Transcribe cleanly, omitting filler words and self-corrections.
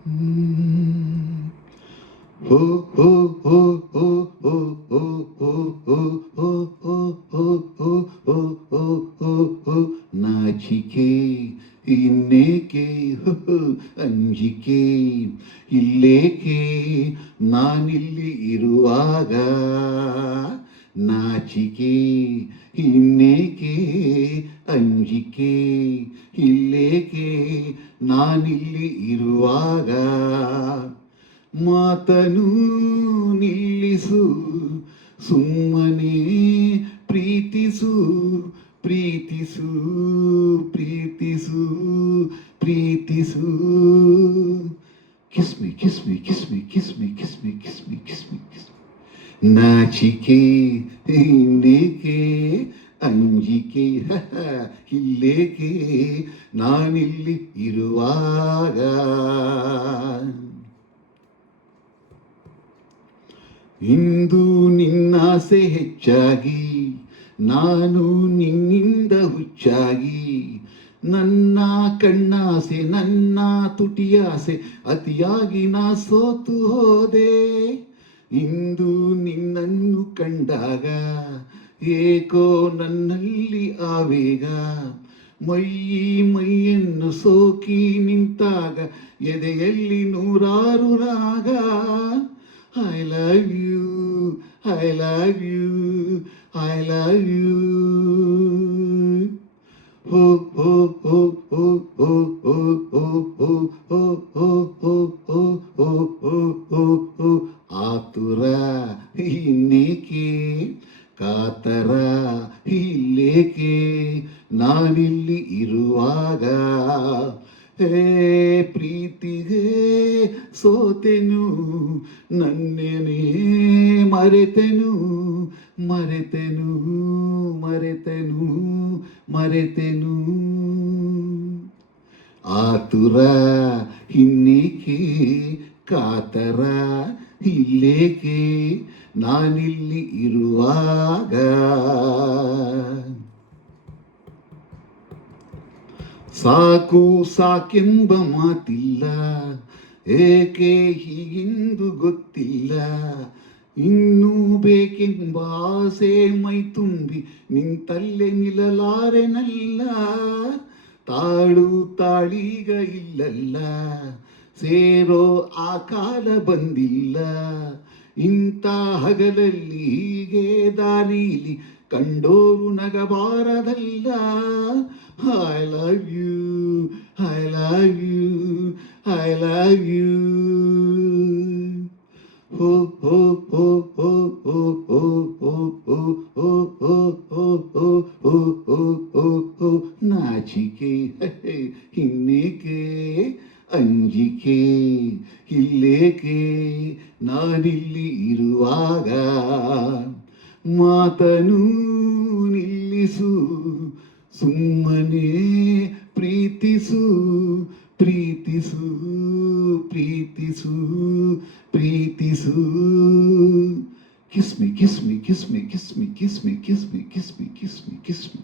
ಹ್ಮ್. ಹೋ ಹೋ ಹೋ ಹೋ ಹೋ ಹೋ ಹೋ ಹೋ ಹೋ ಹೋ ಹೋ ಹೋ ಹೋ ಹೋ ಹೋ ಹೋ ನಾಚಿಕೆ ಇನ್ನೇಕೆ ಹೋ ಹೋ ಅಂಜಿಕೆ ಇಲ್ಲೇಕೆ ನಾನಿಲ್ಲಿ ಇರುವಾಗ ನಾಚಿಕೆ ಇನ್ನೇಕೆ ಅಂಜಿಕೆ ಇಲ್ಲೇಕೆ ನಾನಿಲ್ಲಿ ಇರುವಾಗ ಮಾತನು ನಿಲ್ಲಿಸು ಸುಮ್ಮನೆ ಪ್ರೀತಿಸು ಪ್ರೀತಿಸು ಪ್ರೀತಿಸು ಪ್ರೀತಿಸು kiss me kiss me kiss me kiss me kiss me kiss me kiss me kiss ನಾಚಿಕೆ ಇನ್ನೇಕೆ ಅಂಜಿಕೆ ಇಲ್ಲೇಕೆ ನಾನಿಲ್ಲಿ ಇರುವಾಗ ಇಂದು ನಿನ್ನಾಸೆ ಹೆಚ್ಚಾಗಿ ನಾನು ನಿನ್ನಿಂದ ಹುಚ್ಚಾಗಿ ನನ್ನ ಕಣ್ಣಾಸೆ ನನ್ನ ತುಟಿಯಾಸೆ ಅತಿಯಾಗಿ ನಾ ಸೋತು ಹೋದೆ ಇಂದು ನಿನ್ನನ್ನು ಕಂಡಾಗ ಏಕೋ ನನ್ನಲ್ಲಿ ಆವೇಗ ಮೈಯನ್ನು ಸೋಕಿ ನಿಂತಾಗ ಎದೆಯಲ್ಲಿ ನೂರಾರು ರಾಗ I love you, I love you, I love you. Oh, oh, oh, oh, oh, oh, oh, oh, oh, oh, oh, oh, oh, oh, oh, oh. ಆತುರ ಇನ್ನೇಕೆ ಕಾತರ ಇಲ್ಲೇಕೆ ನಾನಿಲ್ಲಿ ಇರುವಾಗ ಹೇ ಪ್ರೀತಿಗೆ ಸೋತೆನು ನನ್ನೆನೇ ಮರೆತೆನು ಮರೆತೆನು ಮರೆತೆನು ಮರೆತೆನು ಆತುರ ಇನ್ನೇಕೆ ಕಾತರ ಇಲ್ಲೇಕೆ ನಾನಿಲ್ಲಿ ಇರುವಾಗ ಸಾಕು ಸಾಕೆಂಬ ಮಾತಿಲ್ಲ ಏಕೆ ಹೀಗೆಂದು ಗೊತ್ತಿಲ್ಲ ಇನ್ನೂ ಬೇಕೆಂಬ ಆಸೆ ಮೈ ತುಂಬಿ ನಿಂತಲ್ಲೇ ನಿಲ್ಲಲಾರೆನಲ್ಲ ತಾಳು ತಾಳೀಗ ಇಲ್ಲಲ್ಲ ಸೇರೋ ಆ ಕಾಲ ಬಂದಿಲ್ಲ ಇಂಥ ಹಗಲಲ್ಲಿ ಹೀಗೆ ದಾರೀಲಿ ಕಂಡೋರು ನಗಬಾರದಲ್ಲ I love you I love you I love you ಹೋ ಹೋ ಹೋ ಹೋ ಹೋ ಹೋ ಹೋ ಹೋ ಹೋ ಹೋ ಹೋ ಹೋ ಹೋ ಹೋ ಹೋ ಹೋ ನಾಚಿಕೆ ಇನ್ನೇಕೆ ಅಂಜಿಕೆ ಇಲ್ಲೇಕೆ ನಾನಿಲ್ಲಿ ಇರುವಾಗ ಮಾತನು ನಿಲ್ಲಿಸು ಸುಮ್ಮನೆ ಪ್ರೀತಿಸು ಪ್ರೀತಿಸು ಪ್ರೀತಿಸು ಪ್ರೀತಿಸು kiss me kiss me kiss me kiss me kiss me kiss me kiss me kiss me kiss ಮಿ